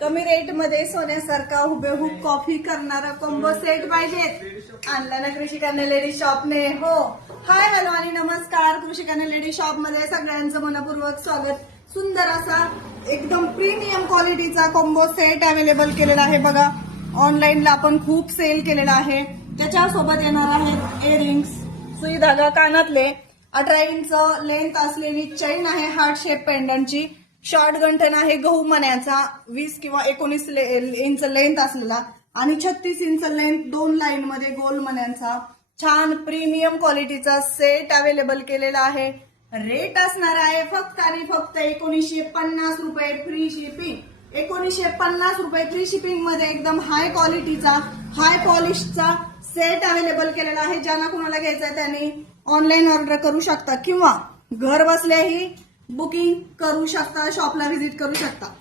कमी रेट मध्ये सोन्यासारखा हुबेहूब कॉफी करणारा कॉम्बो सेट पाहिजेत आणला ना कृषी कन्या लेडी शॉपने. हो, हाय हॅलो आणि नमस्कार. कृषी कन्या लेडी शॉप मध्ये सगळ्यांचं मनपूर्वक स्वागत. सुंदर असा एकदम प्रीमियम क्वालिटीचा कॉम्बो सेट अवेलेबल केलेला आहे बघा. ऑनलाईनला आपण खूप सेल केलेला आहे. त्याच्यासोबत येणार आहेत इयरिंग्स, सुई धागा कानातले, 18 इंच लेंथ असलेली चैन आहे हार्ट शेप पेंडंटची, शॉर्ट गंठन आहे गहू मण्याचा 20 किंवा 19 इंच लेंथ असलेला आणि 36 इंच लेंथ 2 लाईन मध्ये गोल मण्यांचा छान प्रीमियम क्वालिटीचा सेट अवेलेबल केलेला आहे. रेट असणार आहे फक्त आणि फक्त 1950 रुपये फ्री शिपिंग. 1950 रुपये फ्री शिपिंग मध्ये एकदम हाय क्वालिटीचा हाय पॉलिशचा सेट अवेलेबल केलेला आहे. ज्यांना कुणाला घ्यायचा आहे त्यांनी ऑनलाईन ऑर्डर करू शकता किंवा घर बसल्याही बुकिंग करू शकता, शॉपला व्हिजिट करू शकता.